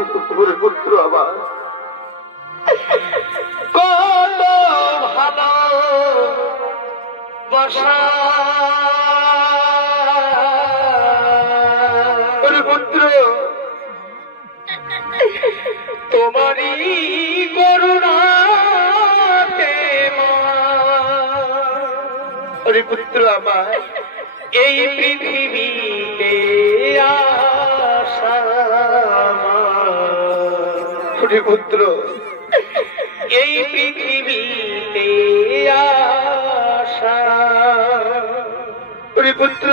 ওরে পুত্র আমার কত ভালো বসা ওরে পুত্র তোমারই করুণাতে মা ওরে পুত্র আমার এই পৃথিবীতে আসা ওরে পুত্র এই পৃথিবীতে আসা ওরে পুত্র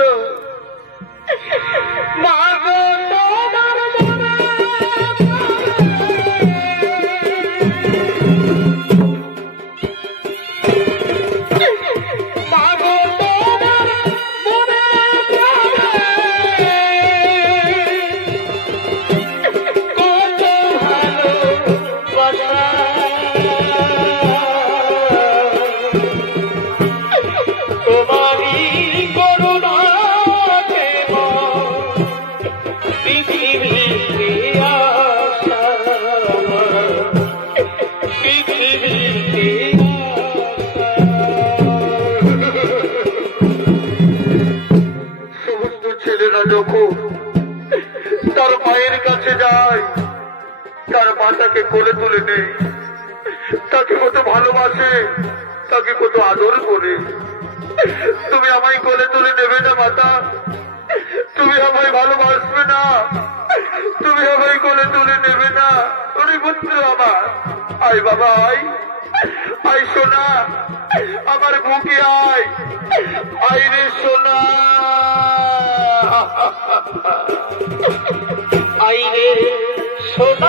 মা গো তোমার যখন তার মায়ের কাছে যায় তার মা তাকে কোলে তুলে নেয় তাকে কত ভালোবাসে তাকে কত আদর করে তুমি আমায় কোলে তুলে নেবে না মাতা তুমি আমায় ভালোবাসবে না তুমি আমায় কোলে তুলে নেবে না ওরে পুত্র আমার আয় বাবা আয় আয় সোনা আমার বুকে আয় আয় রে সোনা আই রে সোনা